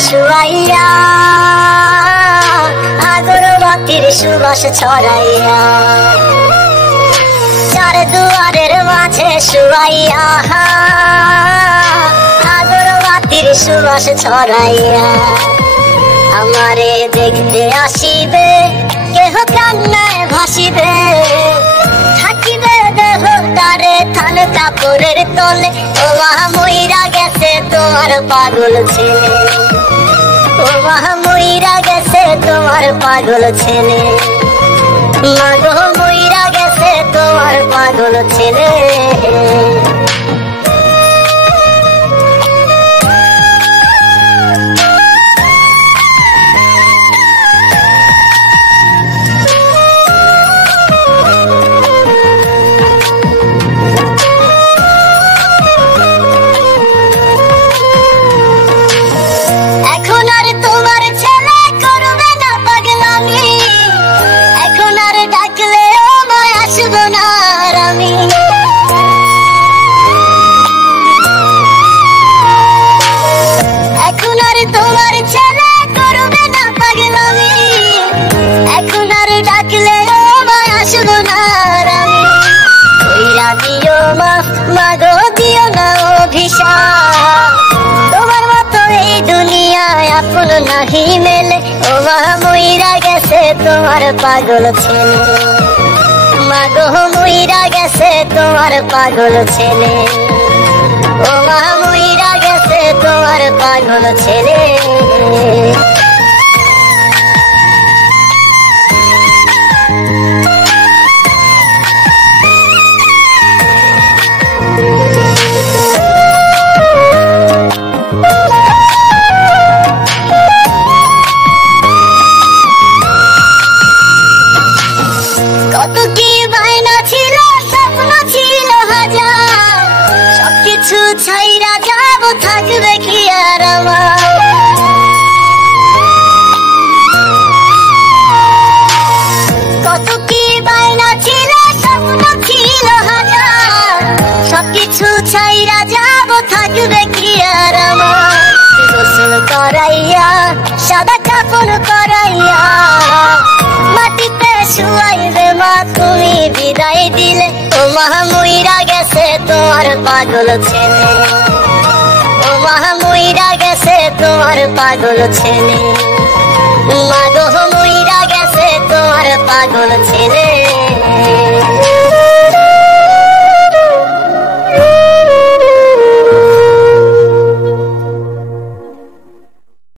শুয়াইয়া আগরবাতির সুবাস ছড়াইয়া চার দুয়ারের মাঝে শুয়াইয়া আগরবাতির সুবাস ছড়াইয়া আমারে দেখতে আসিবে কেহ কান্নায় ভাসিবে থাকিবে দেহ তারে থান কাপড়ের তলে ও মা মইরা গেছে তোমার পাগল ছেলে ও মা মইরা গেছে তোমার পাগল ছেলে মাগো মইরা গেছে তোমার পাগল ছেলে মাগো দিও না অভিশাপ তোমার মতো এই দুনিয়ায় আপন নাহি মেলে ও মা মইরা গেছে তোমার পাগল ছেলে মাগো মইরা গেছে তোমার পাগল ছেলে ও মা মইরা গেছে তোমার পাগল ছেলে কত কি বায়না ছিল স্বপ্ন ছিল হাজার সবকিছু ছাইরা যাব থাকবে কি আর আমার কত কি বায়না ছিল স্বপ্ন ছিল হাজার সবকিছু ছাইরা যাব থাকবে কি আর আমার গোসল করাইয়া সাদা কাপড় করাইয়া মাটিতে শুয়াইবে মা তুমি বিদায় দিলে ও মা মইরা গেছে তোমার পাগল ছেলে ও মা মইরা গেছে তোমার পাগল ছেলে মাগো মইরা গেছে তোমার পাগল ছেলে